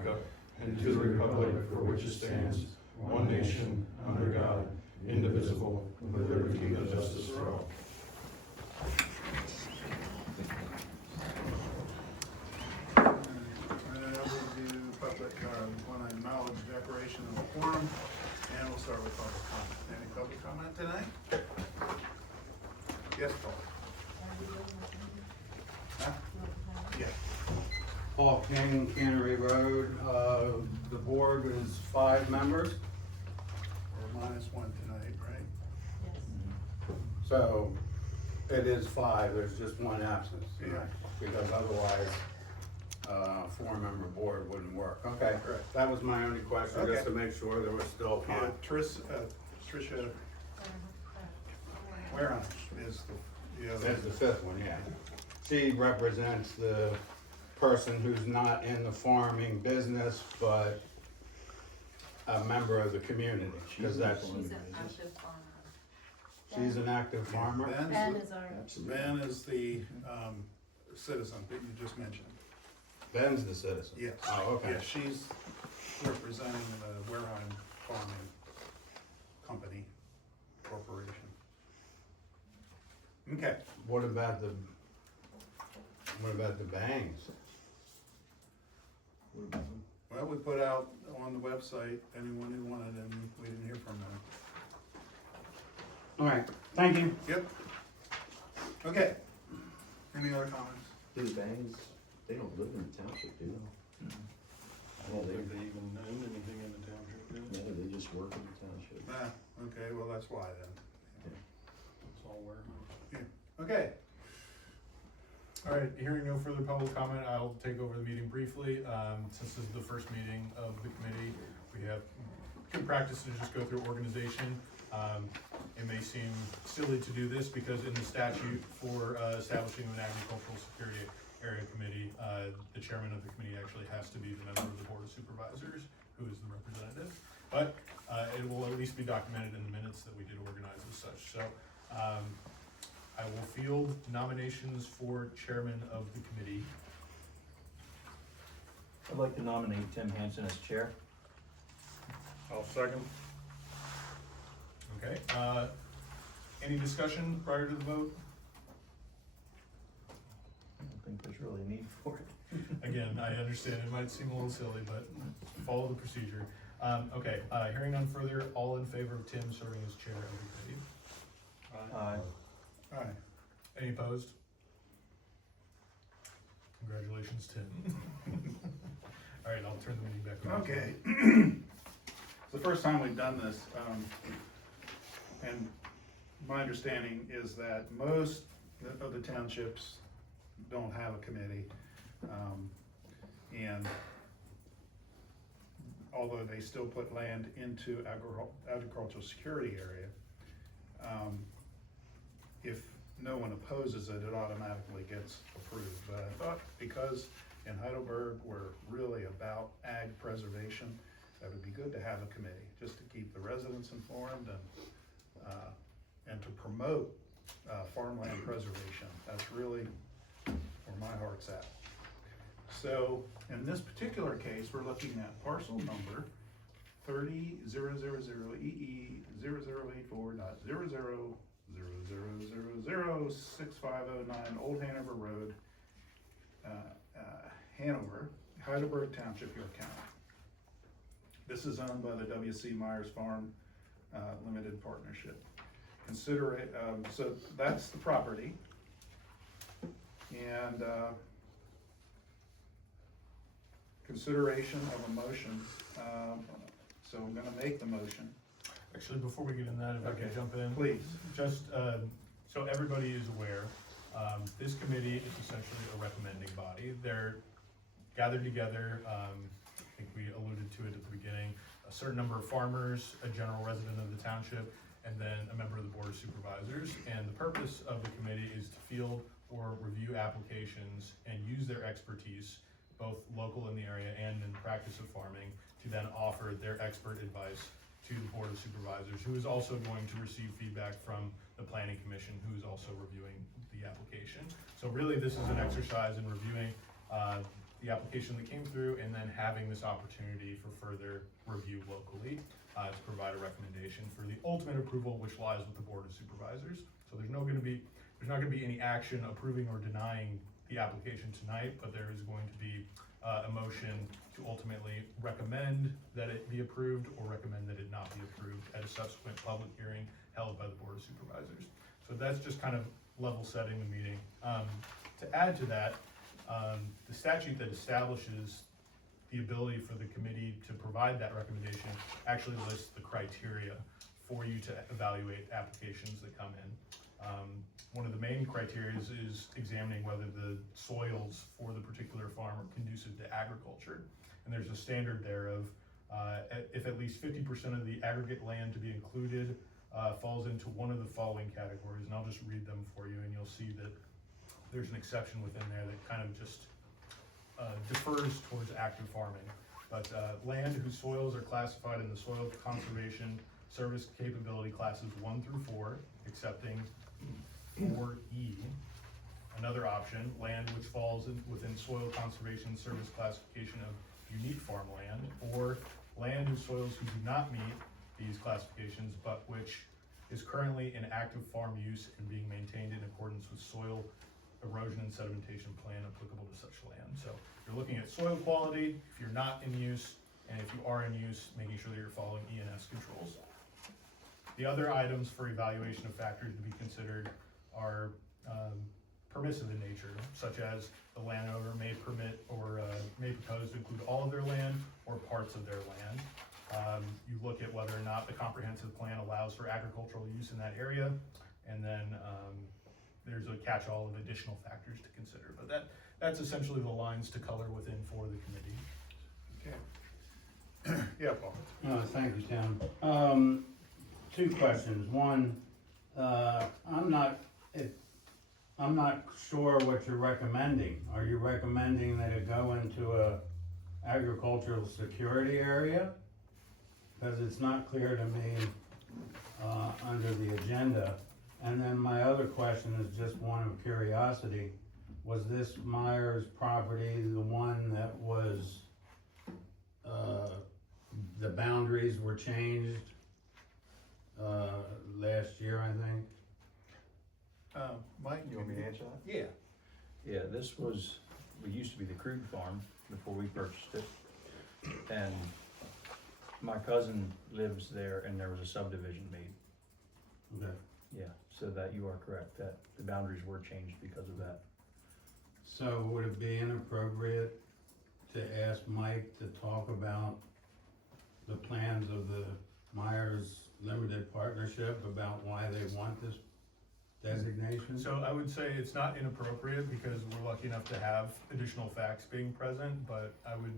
America and to the republic for which it stands, one nation, under God, indivisible, with liberty and justice for all. We'll do public, want to acknowledge declaration of the quorum, and we'll start with public comment. Any public comment tonight? Yes, Paul? Huh? Yeah. Paul King, Cannery Road. The board is 5 members, We're -1 tonight, right? so it is 5, there's just one absence. Yeah. Because otherwise, 4-member board wouldn't work. Okay, Correct. that was my only question, just to make sure there was still Yeah, 5. Tricia Wareham is the other. That's the 5th one, yeah. She represents the person who's not in the farming business, but a member of the community, because that's, She's an active farmer. she's an active farmer. Ben is our, Ben is the citizen that you just mentioned. Ben's the citizen. Yes. Oh, okay. Yeah, she's representing the Wareham Farming Company Corporation. Okay. What about the bangs? Well, we put out on the website anyone who wanted, and we didn't hear from them. All right, thank you. Yep. Okay. Any other comments? Do the Bangs, they don't live in the township, do they? I don't think they even own anything in the township, do they? No, they just work in the township. Ah, okay, well, that's why then. It's all warehouse. Okay. All right, hearing no further public comment, I'll take over the meeting briefly. Since this is the first meeting of the committee, we have good practice to just go through organization. It may seem silly to do this because in the statute for establishing an agricultural security area committee, the chairman of the committee actually has to be the member of the board of supervisors, who is the representative. But it will at least be documented in the minutes that we did organize as such. So I will field nominations for chairman of the committee. I'd like to nominate Tim Hansen as chair. I'll second. Okay, any discussion prior to the vote? I don't think there's really a need for it. Again, I understand it might seem a little silly, but follow the procedure. Okay, hearing none further, all in favor of Tim serving as chair of the committee? Aye. All right. Any opposed? Congratulations, Tim. All right, I'll turn the meeting back over. Okay. It's the first time we've done this, and my understanding is that most of the townships don't have a committee. And although they still put land into agricultural security area, if no one opposes it, it automatically gets approved. But I thought because in Heidelberg, we're really about ag preservation, that would be good to have a committee, just to keep the residents informed and to promote farmland preservation. That's really where my heart's at. So in this particular case, we're looking at parcel number 30,000EE000.0000006509 Old Hanover Road, Hanover, Heidelberg Township, York County. This is owned by the W.C. Myers Farm Limited Partnership. Consider it, so that's the property. And consideration of a motion. So I'm gonna make the motion. Actually, before we get in that, if I Okay. can jump in. Please. Just so everybody is aware, this committee is essentially a recommending body. They're gathered together, I think we alluded to it at the beginning, a certain number of farmers, a general resident of the township, and then a member of the board of supervisors. And the purpose of the committee is to field or review applications and use their expertise, both local in the area and in the practice of farming, to then offer their expert advice to the board of supervisors, who is also going to receive feedback from the planning commission, who is also reviewing the application. So really, this is an exercise in reviewing the application that came through and then having this opportunity for further review locally to provide a recommendation for the ultimate approval, which lies with the Board of Supervisors. So there's not gonna be any action approving or denying the application tonight, but there is going to be a motion to ultimately recommend that it be approved or recommend that it not be approved at a subsequent public hearing held by the Board of Supervisors. So that's just kind of level setting the meeting. To add to that, the statute that establishes the ability for the committee to provide that recommendation actually lists the criteria for you to evaluate applications that come in. One of the main criteria is examining whether the soils for the particular farm are conducive to agriculture. And there's a standard there of if at least 50% of the aggregate land to be included falls into one of the following categories, and I'll just read them for you, and you'll see that there's an exception within there that kind of just defers towards active farming. But land whose soils are classified in the Soil Conservation Service Capability Classes 1 through 4, excepting 4E. Another option, land which falls within Soil Conservation Service classification of unique farmland, or land whose soils who do not meet these classifications, but which is currently in active farm use and being maintained in accordance with soil erosion and sedimentation plan applicable to such land. So you're looking at soil quality, if you're not in use, and if you are in use, making sure that you're following E&S controls. The other items for evaluation of factors to be considered are permissive in nature, such as the landowner may permit or may propose to include all of their land or parts of their land. You look at whether or not the comprehensive plan allows for agricultural use in that area, and then there's a catch-all of additional factors to consider. But that's essentially the lines to color within for the committee. Okay. Yeah, Paul. Thank you, Tim. Two questions. One, I'm not sure what you're recommending. Are you recommending that it go into a agricultural security area? Because it's not clear to me under the agenda. And then my other question is just one of curiosity. Was this Myers property the one that was, the boundaries were changed last year, I think? Mike, You want me to answer that? Yeah. Yeah, this was, we used to be the crude farm before we purchased it. And my cousin lives there and there was a subdivision made. Okay. Yeah, so that you are correct, that the boundaries were changed because of that. So would it be inappropriate to ask Mike to talk about the plans of the Myers Limited Partnership about why they want this designation? So I would say it's not inappropriate because we're lucky enough to have additional facts being present, but I would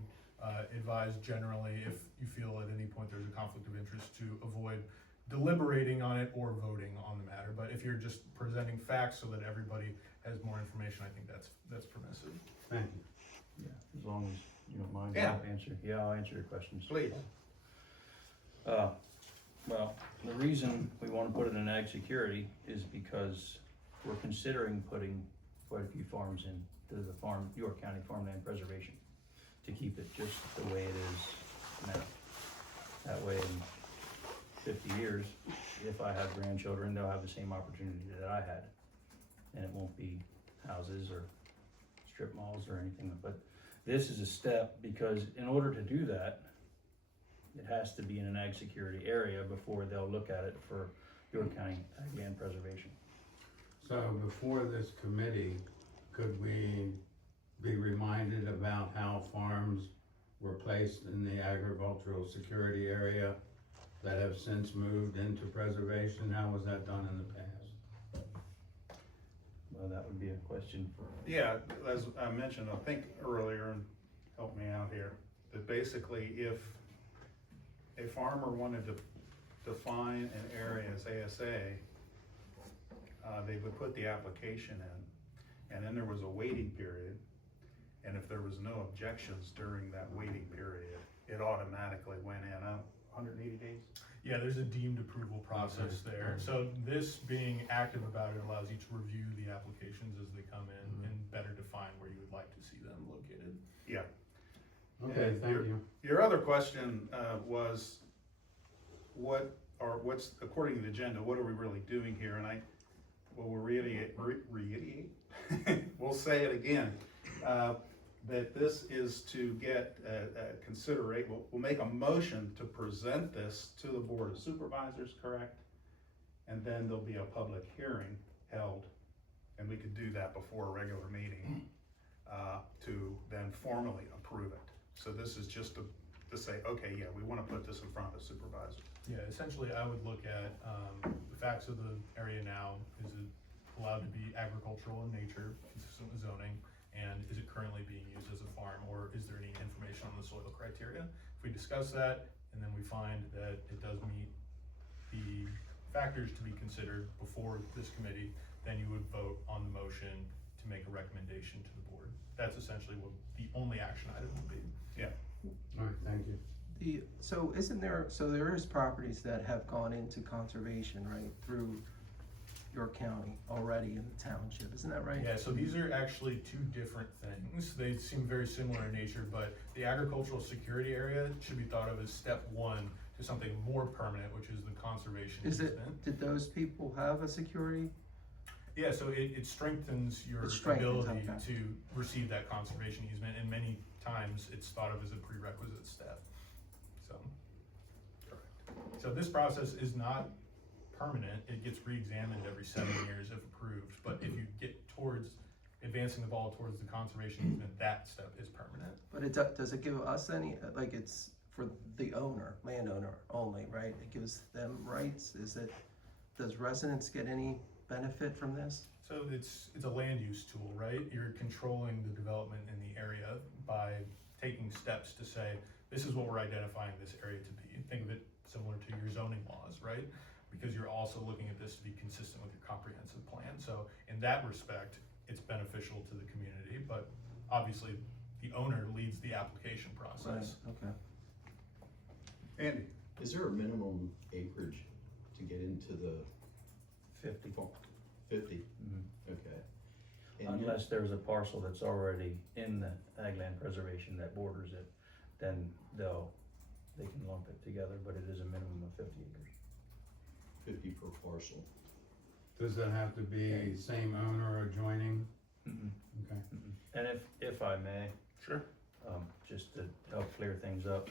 advise generally if you feel at any point there's a conflict of interest to avoid deliberating on it or voting on the matter. But if you're just presenting facts so that everybody has more information, I think that's permissive. Thank you. Yeah, as long as you don't mind, Yeah. I'll answer your questions. Please. Well, the reason we wanna put it in ag security is because we're considering putting quite a few farms into the York County Farmland Preservation to keep it just the way it is now. That way in 50 years, if I have grandchildren, they'll have the same opportunity that I had. And it won't be houses or strip malls or anything, but this is a step because in order to do that, it has to be in an ag security area before they'll look at it for York County Ag Land Preservation. So before this committee, could we be reminded about how farms were placed in the agricultural security area that have since moved into preservation? How was that done in the past? Well, that would be a question for, Yeah, as I mentioned, I think earlier, and help me out here, that basically if a farmer wanted to define an area as ASA, they would put the application in, and then there was a waiting period, and if there was no objections during that waiting period, it automatically went in. 180 days? Yeah, there's a deemed approval process there. So this being active about it allows you to review the applications as they come in and better define where you would like to see them located. Yeah. Okay, thank you. Your other question, was what's, according to the agenda, what are we really doing here? And we'll reiterate, we'll say it again, that this is to get, we'll make a motion to present this to the Board of Supervisors, correct? And then there'll be a public hearing held, and we could do that before a regular meeting, to then formally approve it. So this is just to say, okay, yeah, we wanna put this in front of the supervisor. Yeah, essentially, I would look at, the facts of the area now. Is it allowed to be agricultural in nature, consistent with zoning? And is it currently being used as a farm, or is there any information on the soil criteria? If we discuss that, and then we find that it does meet the factors to be considered before this committee, then you would vote on the motion to make a recommendation to the board. That's essentially what the only action item would be. Yeah. All right, thank you. So there is properties that have gone into conservation, right, through your county already in the township, isn't that right? Yeah, so these are actually two different things. They seem very similar in nature, but the agricultural security area should be thought of as step one to something more permanent, which is the conservation easement. Did those people have a security? Yeah, so it strengthens your It strengthens, ability okay. to receive that conservation easement, and many times it's thought of as a prerequisite step, so. Correct. So this process is not permanent, it gets re-examined every 7 years if approved, but if you get towards advancing the ball towards the conservation easement, that step is permanent. But does it give us any, like, it's for the landowner only, right? It gives them rights, does residents get any benefit from this? So it's a land use tool, right? You're controlling the development in the area by taking steps to say, this is what we're identifying this area to be. Think of it similar to your zoning laws, right? Because you're also looking at this to be consistent with your comprehensive plan. So in that respect, it's beneficial to the community, but obviously the owner leads the application process. Okay. Andy? Is there a minimum acreage to get into the 50. 50? Mhm. Okay. And you- Unless there's a parcel that's already in the ag land preservation that borders it, then they can lump it together, but it is a minimum of 50 acres. 50 per parcel. Does that have to be same owner or adjoining? Okay. And if I may, Sure. just to help clear things up,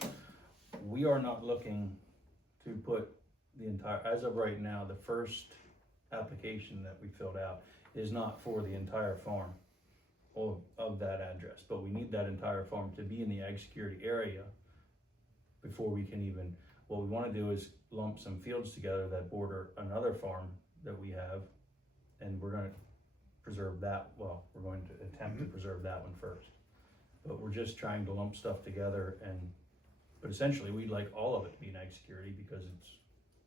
we are not looking to put the entire, as of right now, the first application that we filled out is not for the entire farm of that address, but we need that entire farm to be in the ag security area before we can even, what we wanna do is lump some fields together that border another farm that we have, and we're gonna preserve that, well, we're going to attempt to preserve that one first. But we're just trying to lump stuff together but essentially, we'd like all of it to be in ag security because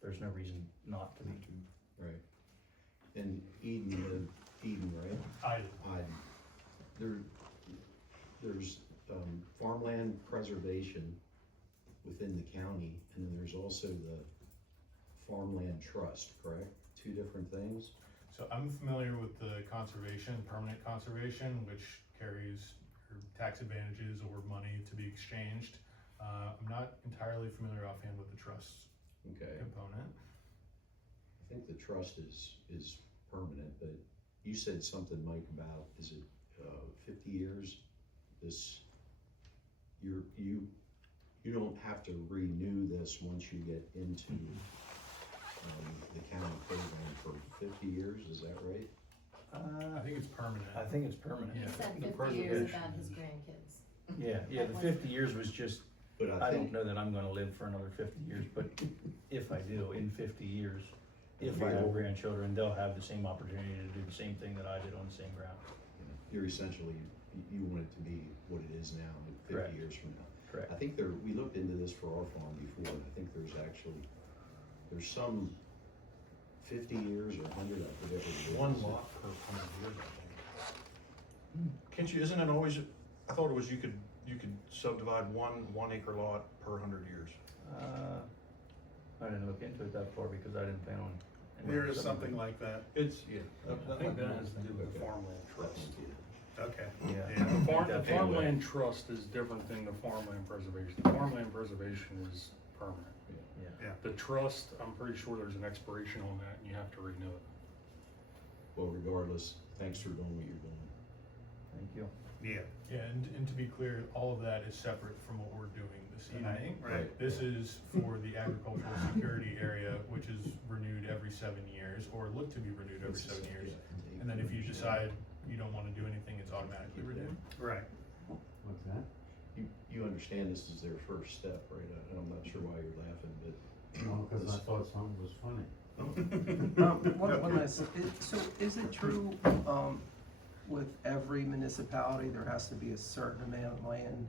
there's no reason not to be. Right. And Eden, right? There's farmland preservation within the county, and then there's also the farmland trust, correct? Two different things? So I'm familiar with the conservation, permanent conservation, which carries tax advantages or money to be exchanged. I'm not entirely familiar offhand with the trust Okay. component. I think the trust is permanent, but you said something, Mike, about, is it 50 years? You don't have to renew this once you get into the county program for 50 years, is that right? I think it's permanent. I think it's permanent. Yeah. He said The 50 years preservation. about his grandkids. Yeah, the 50 years was just, But I I don't think, know that I'm gonna live for another 50 years, but if I do, in 50 years, if I have grandchildren, they'll have the same opportunity to do the same thing that I did on the same ground. you're essentially, you want it to be what it is now, like 50 Correct. years from now. Correct. I think we looked into this for our farm before, and I think there's some 50 years or 100, I forget what it is. One lot per 100 years, I think. Can't you, isn't it always, I thought it was you could subdivide one acre lot per 100 years. I didn't look into it that far because I didn't plan on. There is something like that, It's, I think that has to do with the farmland trust. okay. Yeah. The Definitely. farmland trust is different than the farmland preservation. The farmland preservation is permanent. Yeah. The trust, I'm pretty sure there's an expiration on that and you have to renew it. Well, regardless, thanks for doing what you're doing. Thank you. Yeah, Yeah, and to be clear, all of that is separate from what we're doing this evening. right. This is for the agricultural security area, which is renewed every 7 years, or look to be renewed every 7 years. And then if you decide you don't wanna do anything, it's automatically renewed. Right. What's that? You understand this is their first step, right? I'm not sure why you're laughing, but No, cause I thought something was funny. One last, so is it true, with every municipality, there has to be a certain amount of land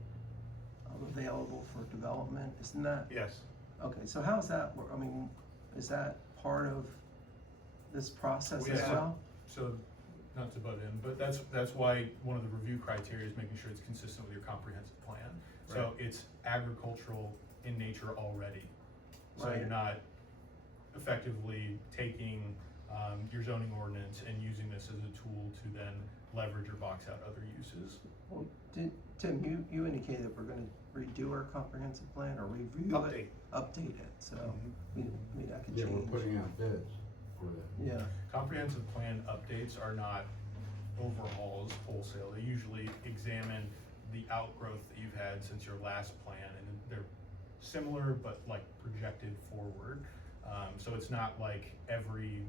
available for development, isn't that? Yes, Okay, so how does that work? I mean, is that part of this process as Yeah. well? So, not to butt in, but that's why one of the review criteria is making sure it's consistent with your comprehensive plan. So Right. it's agricultural in nature already. So Right. you're not effectively taking, your zoning ordinance and using this as a tool to then leverage or box out other uses. Well, Tim, you indicated that we're gonna redo our comprehensive plan or review it, update it, so, I mean, that could Yeah, we're change. putting out bids for that. Yeah, Comprehensive plan updates are not overhauls wholesale. They usually examine the outgrowth that you've had since your last plan, and they're similar but like projected forward. So it's not like every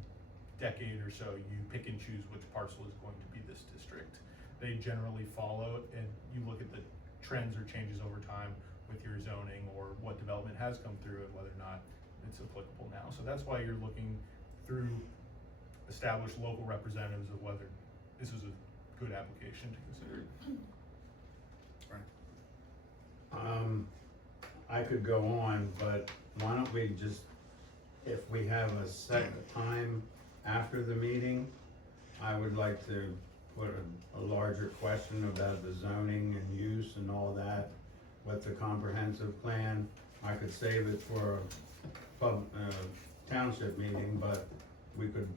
decade or so you pick and choose which parcel is going to be this district. They generally follow, and you look at the trends or changes over time with your zoning or what development has come through and whether or not it's applicable now. So that's why you're looking through established local representatives of whether this is a good application to consider. I could go on, but why don't we just, if we have a set time after the meeting, I would like to put a larger question about the zoning and use and all that with the comprehensive plan. I could save it for a township meeting, but we could,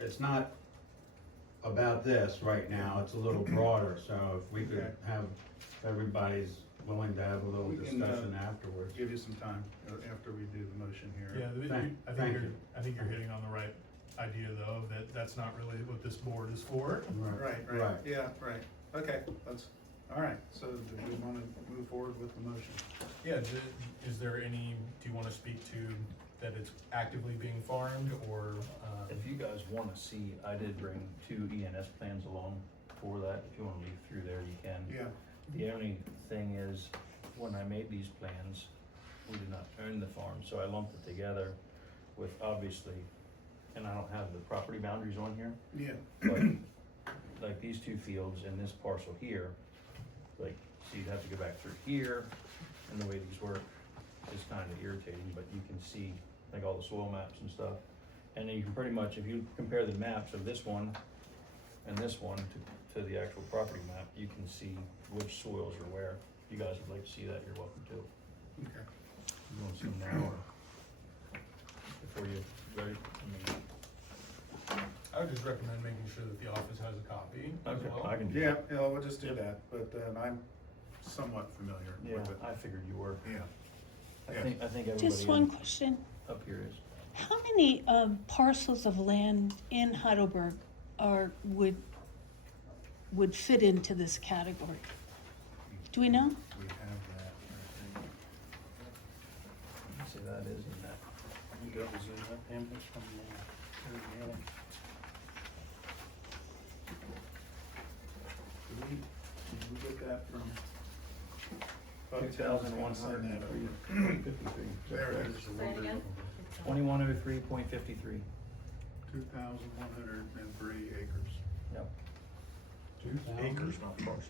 it's not about this right now, it's a little broader, so if we could Okay. have, everybody's willing to have a little We can, discussion afterwards. give you some time after we do the motion here. Yeah, Thank you. I think you're hitting on the right idea though, that that's not really what this board is for. Right, right, Right. yeah, right, okay, all right, so do we wanna move forward with the motion? Yeah, is there any, do you wanna speak to that it's actively being farmed or, If you guys wanna see, I did bring 2 ENS plans along for that. If you wanna leave through there, you can. Yeah, The only thing is, when I made these plans, we did not own the farm, so I lumped it together with obviously, and I don't have the property boundaries on here, yeah, but like these 2 fields and this parcel here, like, so you'd have to go back through here, and the way these work is kinda irritating, but you can see like all the soil maps and stuff. And then you can pretty much, if you compare the maps of this one and this one to the actual property map, you can see which soils are where. If you guys would like to see that, you're welcome to. okay. You wanna see them now or before you vote? I would just recommend making sure that the office has a copy as Okay, well. I can do Yeah, that. yeah, we'll just do that, but, I'm somewhat familiar Yeah, with it, I figured you were. yeah. I Yeah. think everybody Just one question. up here is. How many parcels of land in Heidelberg would fit into this category? Do we know? We have that, I think. See, that is in that. That was in that pamphlet from, Ariana. Did we get that from? 2,153. There it is, Say it again. 2103.53. 2,103 acres. Yep. 2,000? Acres, not parcels.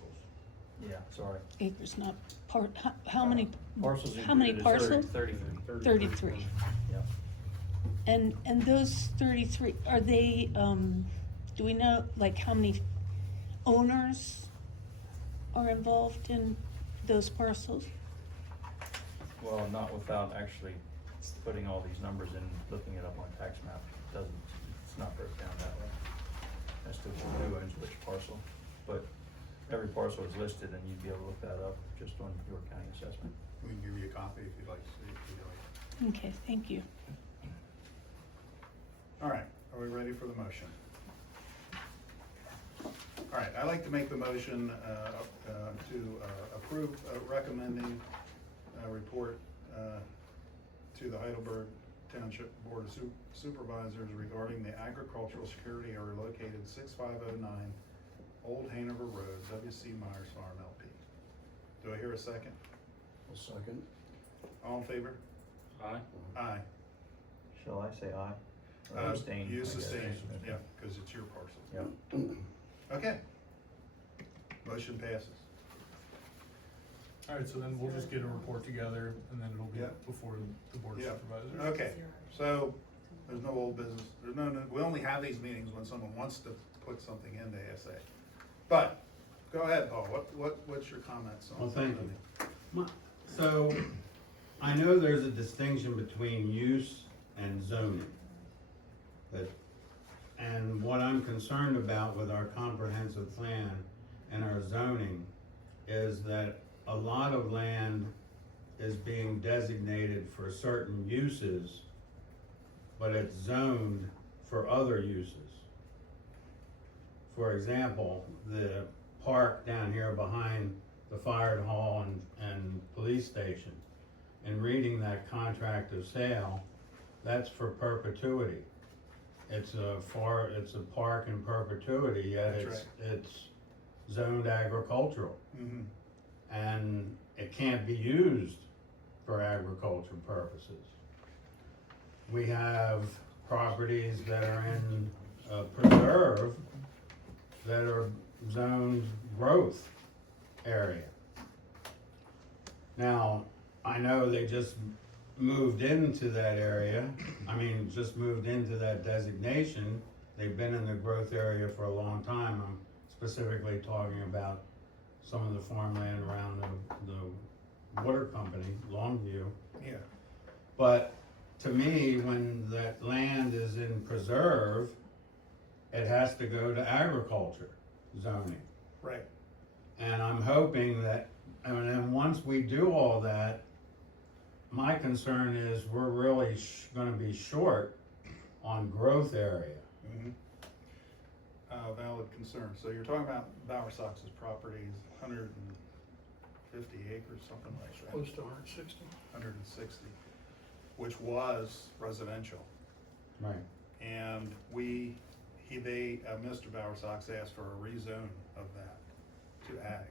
Yeah, sorry. Acres, not part, how many, Parcels how many included is parcels? 33. 33. Yep. And those 33, are they, do we know, like, how many owners are involved in those parcels? Well, not without actually putting all these numbers in, looking it up on tax map, it's not broken down that way as to who owns which parcel. But every parcel is listed and you'd be able to look that up just on York County assessment. We can give you a copy if you'd like to see it, if you'd like. Okay, thank you. All right, are we ready for the motion? All right, I'd like to make the motion to approve recommending a report to the Heidelberg Township Board of Supervisors regarding the agricultural security area located 6509 Old Hanover Road, W.C. Myers Farm, LP. Do I hear a second? A second. All in favor? Aye. Aye. Shall I say aye? Or abstain? You I guess. sustain, yeah, because it's your parcel. Yeah. Okay. Motion passes. Alright, so then we'll just get a report together and then it'll be Yeah. before the board of Yeah. supervisors. Okay, so there's no old business, there's no, we only have these meetings when someone wants to put something into ASA. But, go ahead, Paul, what's your comments on? Well, thank you. So, I know there's a distinction between use and zoning. And what I'm concerned about with our comprehensive plan and our zoning is that a lot of land is being designated for certain uses, but it's zoned for other uses. For example, the park down here behind the fire hall and police station, and reading that contract of sale, that's for perpetuity. It's a park in perpetuity, yet That's it's zoned agricultural. Mhm. And it can't be used for agriculture purposes. We have properties that are in a preserve that are zoned growth area. Now, I know they just moved into that area, just moved into that designation. They've been in the growth area for a long time. I'm specifically talking about some of the farmland around the water company, Longview. Yeah, But to me, when that land is in preserve, it has to go to agriculture zoning. right, And I'm hoping that, and then once we do all that, my concern is we're really gonna be short on growth area. mhm. Valid concern, so you're talking about Bowersox's properties, 150 acres, something like that. Close to 160. 160, which was residential. Right. And Mr. Bowersox asked for a rezone of that to ag,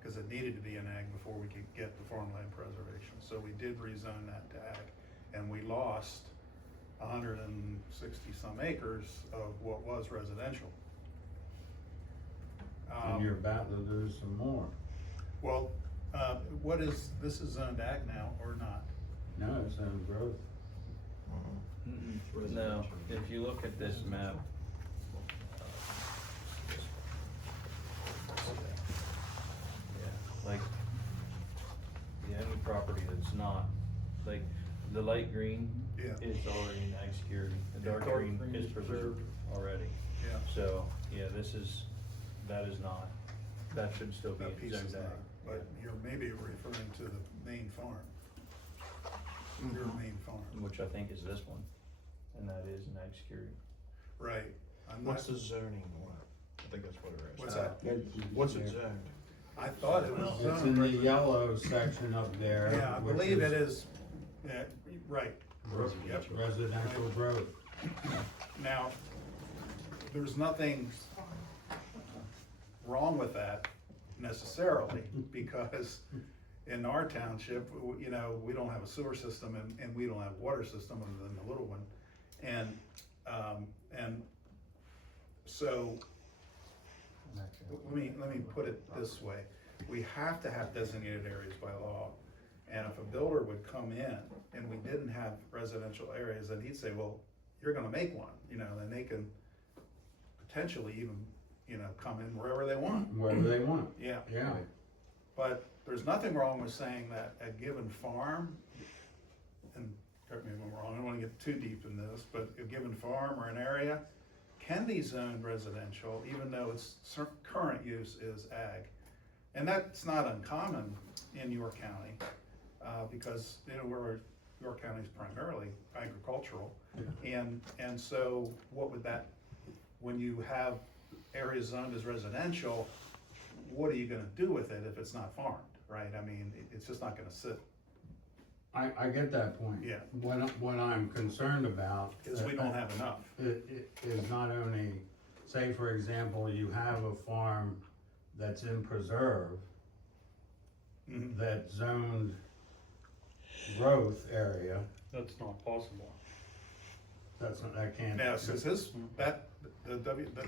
because it needed to be an ag before we could get the farmland preservation. So we did rezone that to ag, and we lost 160 some acres of what was residential. And you're about to lose some more. Well, this is zoned ag now, or not? No, it's in growth. No, if you look at this map, yeah, like, any property that's not, like, the light green Yeah. is already in ag security, the Yeah, dark dark green green is is preserved already. Yeah. So, yeah, that is not, that should still be That piece is zoned ag. not, but you're maybe referring to the main farm. Your main farm, Which I think is this one, and that is in ag security. right. I'm What's not- the zoning one? I think that's what it is. What's that? What's it zoned? I thought it was It's zoned. in the reg- yellow section up there. Yeah, I which believe it is, yeah, right. Yep. Residential growth. Now, there's nothing wrong with that necessarily, because in our township, we don't have a sewer system and we don't have a water system other than the little one. And so, let me put it this way. We have to have designated areas by law. And if a builder would come in and we didn't have residential areas, then he'd say, well, you're gonna make one, then they can potentially even, come in wherever they want. Whatever they want. Yeah, Yeah. but there's nothing wrong with saying that a given farm, and correct me if I'm wrong, I don't wanna get too deep in this, but a given farm or an area can be zoned residential, even though its current use is ag. And that's not uncommon in York County, because, you know, York County is primarily agricultural. And so what would that, when you have areas zoned as residential, what are you gonna do with it if it's not farmed, right? I mean, it's just not gonna sit, I get that point. Yeah. What I'm concerned about. because we don't have enough. It is not only, say for example, you have a farm that's in preserve, Mhm. that zoned growth area, That's not possible. that can't. Now, since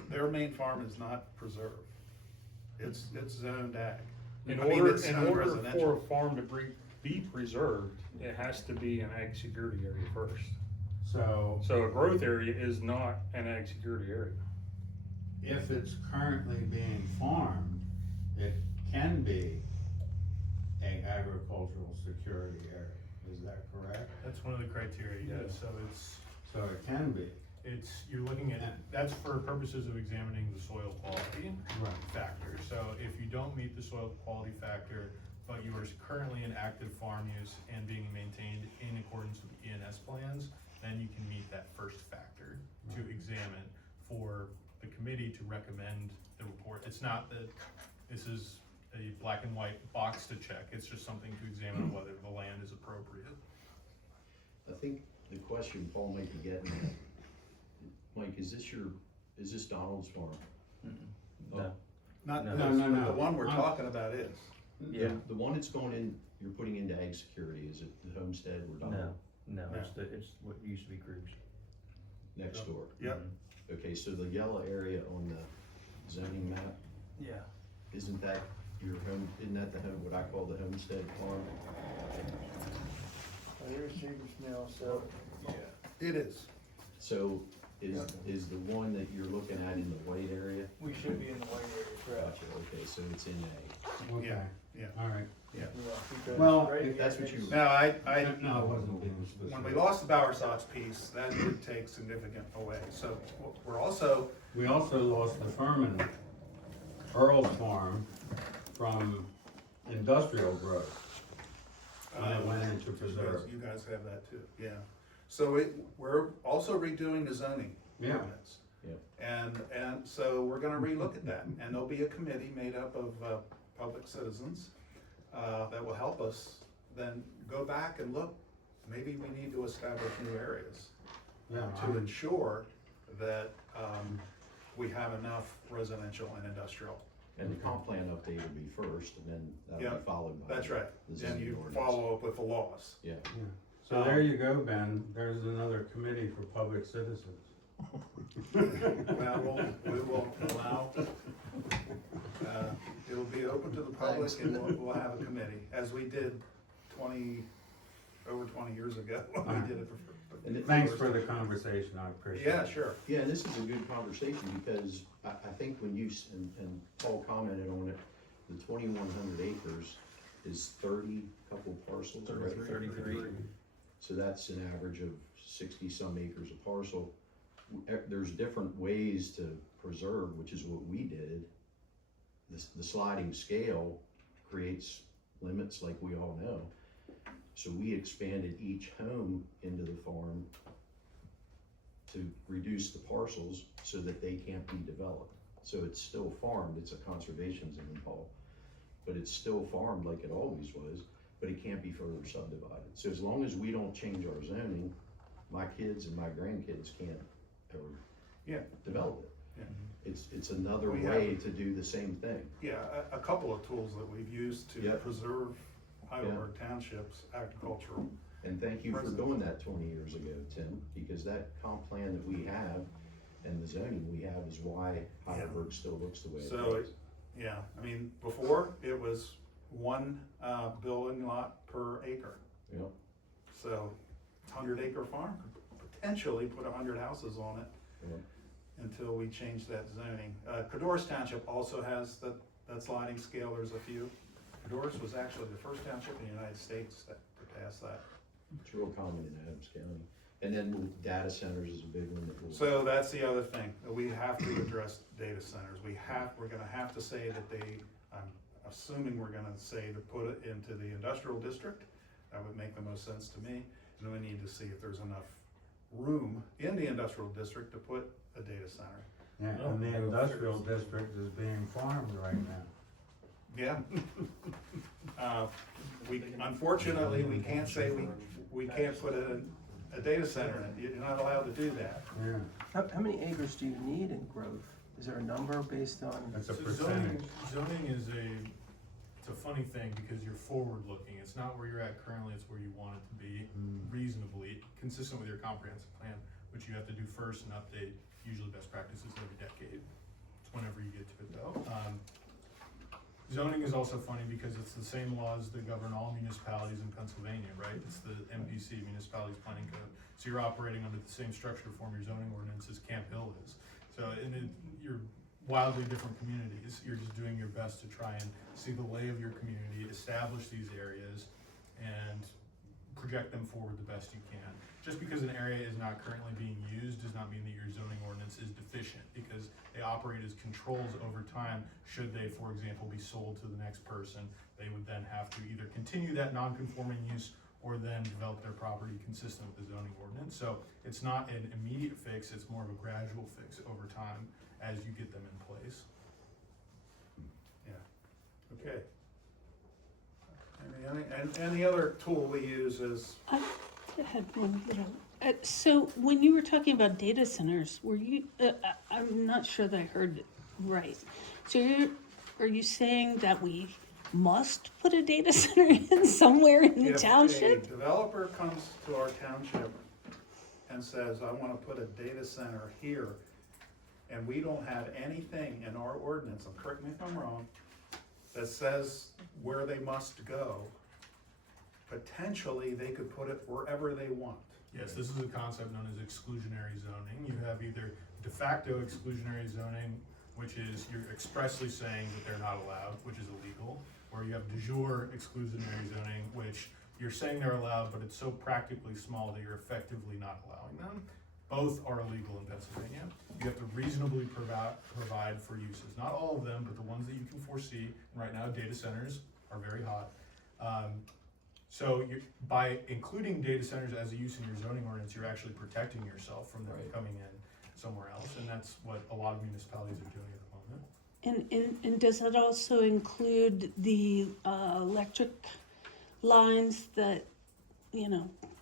their main farm is not preserved, it's zoned ag. In I mean, order, it's in zoned order for residential. a farm to be preserved, it has to be an ag security area first. So So a growth area is not an ag security area. if it's currently being farmed, it can be an agricultural security area, is that correct? That's one of the criteria, yes, so So it can be. you're looking at, that's for purposes of examining the soil quality Right. factor. So if you don't meet the soil quality factor, but you are currently in active farm use and being maintained in accordance with the ENS plans, then you can meet that first factor to examine for the committee to recommend the report. It's not that this is a black and white box to check, it's just something to examine whether the land is appropriate. I think the question Paul might be getting at, Mike, is this Donald's farm? No, Not No. this, No. but the one we're talking about is. yeah, The one that's going in, you're putting into ag security, is it the homestead or no, Donald? no, it's what used to be Kruger's. Next door? Yep. Okay, so the yellow area on the zoning map, Yeah. isn't that your home, isn't that the home, what I call the homestead farm? Here's Seaver's Mill, so. It is. So is the one that you're looking at in the white area? We should be in the white area, correct? Gotcha, okay, so it's in A. Okay, Yeah. all right. Yeah. Because Well, right if here that's what makes- you- Now, I No, it wasn't being specific. when we lost the Bower Sox piece, that did take significant away. So we're also, We also lost the Furman Earl Farm from industrial growth. And it went into preserve. you guys have that too, yeah. So we're also redoing the zoning Yeah. ordinance. Yeah. And so we're gonna relook at that, and there'll be a committee made up of, public citizens, that will help us then go back and look, maybe we need to establish new areas Yeah, to ensure that, we have enough residential and industrial. And the comp plan update will be first, and then that'll Yeah, be followed by. That's right, the then zoning you ordinance. follow up with the laws. Yeah, so there you go, Ben, there's another committee for public citizens. Well, we will allow, it'll be open to the public and we'll have a committee, as we did over 20 years ago, when we did it for. And it- Thanks for the conversation, I appreciate it. Yeah, sure. yeah, and this is a good conversation, because I think when you, and Paul commented on it, the 2,100 acres is 30 couple parcels, right? 33. So that's an average of 60-some acres a parcel. There's different ways to preserve, which is what we did. The sliding scale creates limits, like we all know. So we expanded each home into the farm to reduce the parcels so that they can't be developed. So it's still farmed, it's a conservation zone, Paul, but it's still farmed like it always was, but it can't be further subdivided. So as long as we don't change our zoning, my kids and my grandkids can't ever Yeah. develop it. Yeah. It's another We way to do the same thing. Yeah, a couple of tools that we've used to Yep. preserve Heidelberg Township's agricultural. And thank you for Present. doing that 20 years ago, Tim, because that comp plan that we have and the zoning we have is why Heidelberg still looks the way it So, does. yeah, I mean, before it was one, building lot per acre. Yep. So 100-acre farm could potentially put 100 houses on it. Yep. Until we change that zoning. Cadorus Township also has that sliding scale, there's a few. Cadorus was actually the first township in the United States to pass that. It's real common in Adams County. And then data centers is a big one that will. So that's the other thing, we have to address data centers, we're gonna have to say that I'm assuming we're gonna say to put it into the industrial district, that would make the most sense to me, and we need to see if there's enough room in the industrial district to put a data center. Yeah, and the industrial district is being farmed right now. Yeah. Unfortunately, we can't say we can't put a data center in, you're not allowed to do that. Yeah, How many acres do you need in growth? Is there a number based on? that's a So percentage. zoning is it's a funny thing because you're forward-looking. It's not where you're at currently, it's where you want it to be reasonably, consistent with your comprehensive plan, which you have to do first and update, usually best practices every decade. It's whenever you get to it though. Zoning is also funny because it's the same laws that govern all municipalities in Pennsylvania, right? It's the MPC, Municipalities Planning Code. So you're operating under the same structure form your zoning ordinance as Camp Hill is. So you're wildly different communities. You're just doing your best to try and see the lay of your community, establish these areas, and project them forward the best you can. Just because an area is not currently being used does not mean that your zoning ordinance is deficient, because they operate as controls over time. Should they, for example, be sold to the next person, they would then have to either continue that non-conforming use or then develop their property consistent with the zoning ordinance. So it's not an immediate fix, it's more of a gradual fix over time as you get them in place. Yeah, okay. And the other tool we use is, I had one little, so when you were talking about data centers, were you, I'm not sure that I heard it right. So are you saying that we must put a data center in somewhere in the if township? a developer comes to our township and says, I wanna put a data center here, and we don't have anything in our ordinance, and correct me if I'm wrong, that says where they must go, potentially they could put it wherever they want. Yes, this is a concept known as exclusionary zoning. You have either de facto exclusionary zoning, which is you're expressly saying that they're not allowed, which is illegal, or you have de jure exclusionary zoning, which you're saying they're allowed, but it's so practically small that you're effectively not allowing them. Both are illegal in Pennsylvania. You have to reasonably provide for uses. Not all of them, but the ones that you can foresee. And right now, data centers are very hot. So by including data centers as a use in your zoning ordinance, you're actually protecting yourself from them coming in somewhere else. And that's what a lot of municipalities are doing at the moment. And does that also include the electric lines that,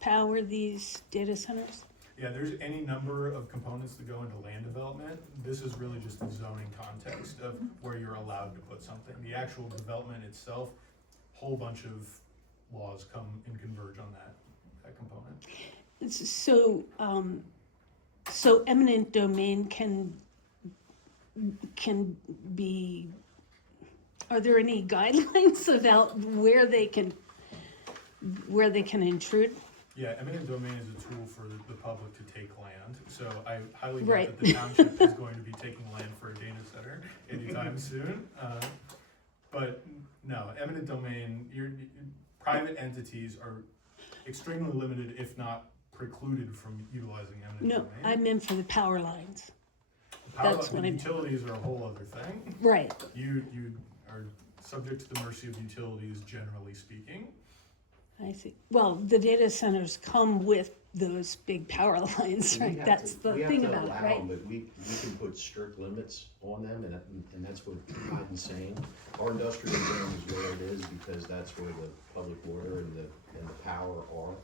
power these data centers? Yeah, there's any number of components that go into land development. This is really just the zoning context of where you're allowed to put something. The actual development itself, whole bunch of laws come and converge on that component. So eminent domain can be, are there any guidelines about where they can intrude? Yeah, eminent domain is a tool for the public to take land, so I highly doubt that the township is going to be taking land for a data center anytime soon. But no, eminent domain, private entities are extremely limited, if not precluded from utilizing eminent No, domain. I meant for the power lines. Power utilities are a whole other thing. Right. You are subject to the mercy of utilities, generally speaking. I see. Well, the data centers come with those big power lines, We right? have That's to- the thing We have about to it, allow right? them, but we can put strict limits on them, and that's what I'm saying. Our industrial zone is where it is because that's where the public water and the power are.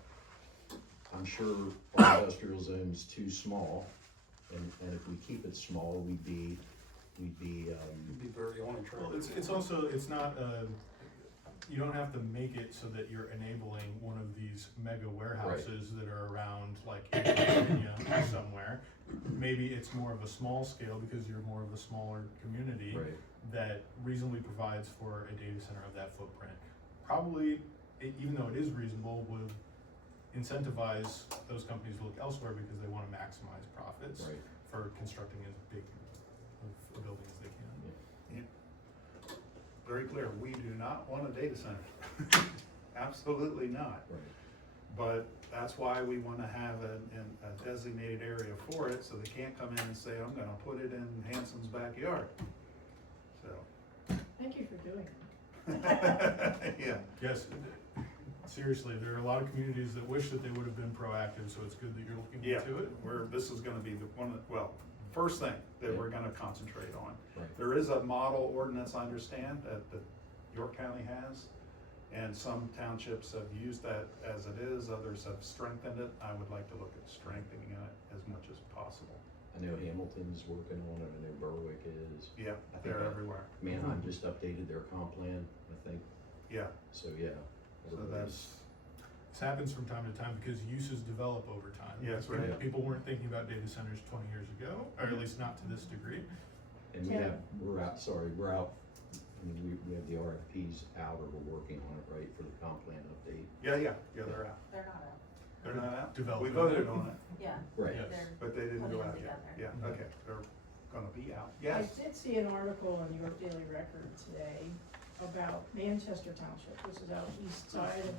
I'm sure our industrial zone's too small, and if we keep it small, we'd be You'd be very on track. Well, it's also, it's not, you don't have to make it so that you're enabling one of these mega warehouses that are around, like in Virginia or somewhere. Maybe it's more of a small scale because you're more of a smaller community that reasonably provides for a data center of that footprint. Probably, even though it is reasonable, would incentivize those companies to look elsewhere because they want to maximize profits for constructing as big of a building as they can. Very clear, we do not want a data center. Absolutely not. But that's why we wanna have a designated area for it, so they can't come in and say, I'm gonna put it in Hanson's backyard. So, Thank you for doing it. yeah, Yes, seriously, there are a lot of communities that wish that they would have been proactive, so it's good that you're looking yeah, into it. this is gonna be the one, well, first thing that we're gonna concentrate on. Right. There is a model ordinance, I understand, that York County has, and some townships have used that as it is, others have strengthened it. I would like to look at strengthening it as much as possible. I know Hamilton's working on it, I know Berwick is. Yeah, I think they're that- everywhere. Manheim just updated their comp plan, I think, Yeah, so yeah. so that's, This happens from time to time because uses develop over time. Yeah, that's right. People weren't thinking about data centers 20 years ago, or at least not to this degree. And we're out, I mean, we have the RFPs out, or we're working on it, right, for the comp plan update. yeah, they're out. They're not out. They're not out? Developing. We voted on it, Yeah. Right. Yes. They're but they didn't go putting out it yet. together. Yeah, okay, they're gonna be out. I Yes, did see an article in York Daily Record today about Manchester Township, which is out east side of,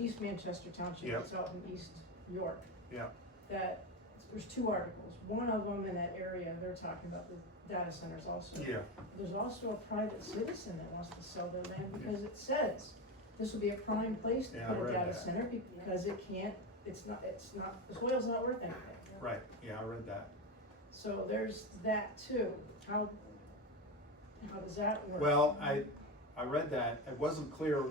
East Manchester Township, Yep. it's out in East York. yeah, That, there's two articles, one of them in that area, they're talking about the data centers also. yeah, There's also a private citizen that wants to sell their land because it says this would be a prime place to Yeah, I put a read data that. center because it can't, it's not, the soil's not worth anything. right, yeah, I read that. So there's that too. How does that work? Well, I read that, it wasn't clear,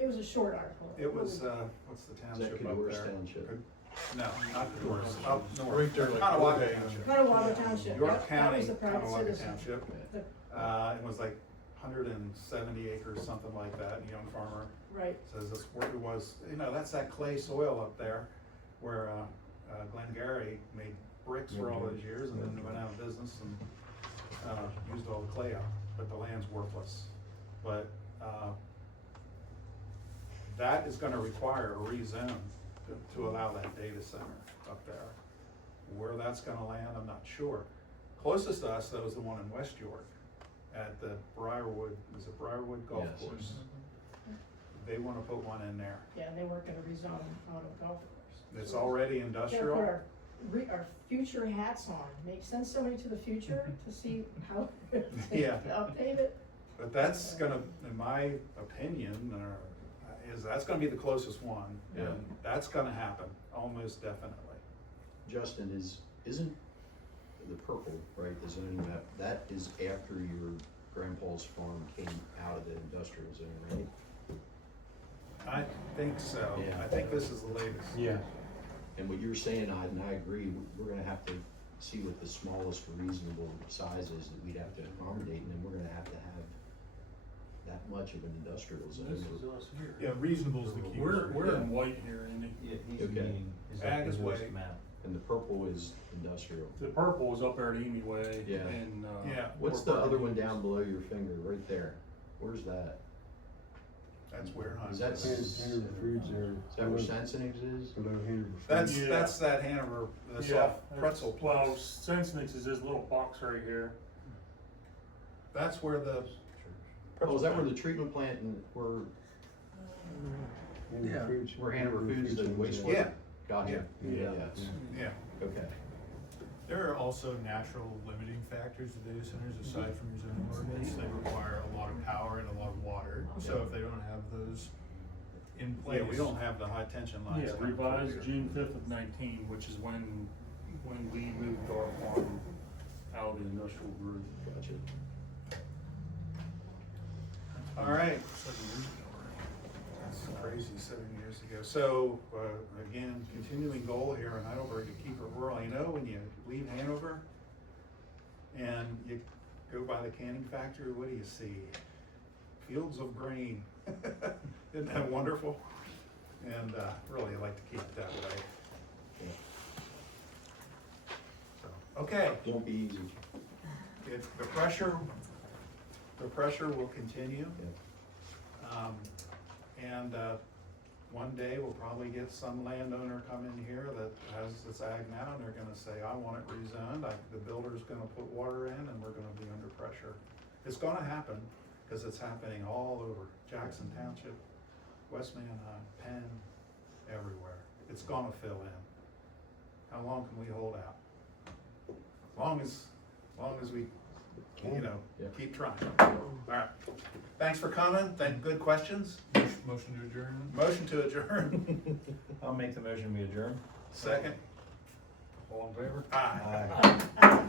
It was a short article. it was, what's the Is that township up Cadorus there? Township? No, not Cadorus, up north. Right there, like, Tonawanda York Township. Tonawanda Township, York yep, that County, was the private Tonawanda citizen. Township. The- It was like 170 acres, something like that, young farmer. Right, Says this, where it was, that's that clay soil up there where, Glengarry made bricks for all those years and then they went out of business and, used all the clay up, but the land's worthless. But, that is gonna require a rezone to allow that data center up there. Where that's gonna land, I'm not sure. Closest to us though is the one in West York at the Briarwood, is it Briarwood Golf Yes. Course? They wanna put one in there. yeah, and they were gonna rezone out of golf course. It's already Gotta put industrial. our future hats on, send somebody to the future to see how to Yeah. update it. But that's gonna, in my opinion, that's gonna be the closest one, Yeah. and that's gonna happen, almost definitely. Justin, isn't the purple, right, the zoning map, that is after your grandpa's farm came out of the industrial zone, right? I think so, Yeah. I think this is the latest. Yeah. And what you're saying, and I agree, we're gonna have to see what the smallest reasonable size is that we'd have to accommodate, and then we're gonna have to have that much of an industrial zone. This is us here. Yeah, reasonable is the key. We're in white here, and Yeah, he's Okay. meaning, is Ag that is the newest way- map? And the purple is industrial. the purple is up there at Amy Way. Yeah. And, Yeah. What's the other one down below your finger, right there? Where's that? That's warehouse. Is that, is Foods there. that where Sensenix is? That's, Yeah. that's that Hanover, the soft pretzel Well, place. Sensenix is this little box right here. That's where the. Oh, is that where the treatment plant and where Yeah. Hanover Foods, the wastewater? Yeah. Gotcha. Yeah. Yes. Yeah, Okay. There are also natural limiting factors to data centers aside from your zoning ordinance. They require a lot of power and a lot of water. So if they don't have those in place. yeah, we don't have the high tension lines. Yeah, coming through revised here. June 5th of 19, which is when we moved our farm out of the industrial group. Gotcha. All right. That's crazy, 7 years ago. So, again, continuing goal here in Heidelberg to keep it rural. When you leave Hanover and you go by the canning factory, what do you see? Fields of grain. Isn't that wonderful? And really, I like to keep it that way. Yeah. So, okay. Won't be easy. The pressure will continue. And one day we'll probably get some landowner come in here that has this ag now and they're gonna say, I want it rezoned, the builder's gonna put water in and we're gonna be under pressure. It's gonna happen, cause it's happening all over Jackson Township, West Manheim, Penn, everywhere. It's gonna fill in. How long can we hold out? Long as we, Yeah. keep trying. Alright, thanks for coming, good questions. Motion to adjourn. Motion to adjourn. I'll make the motion, we adjourn. Second. All in favor? Aye.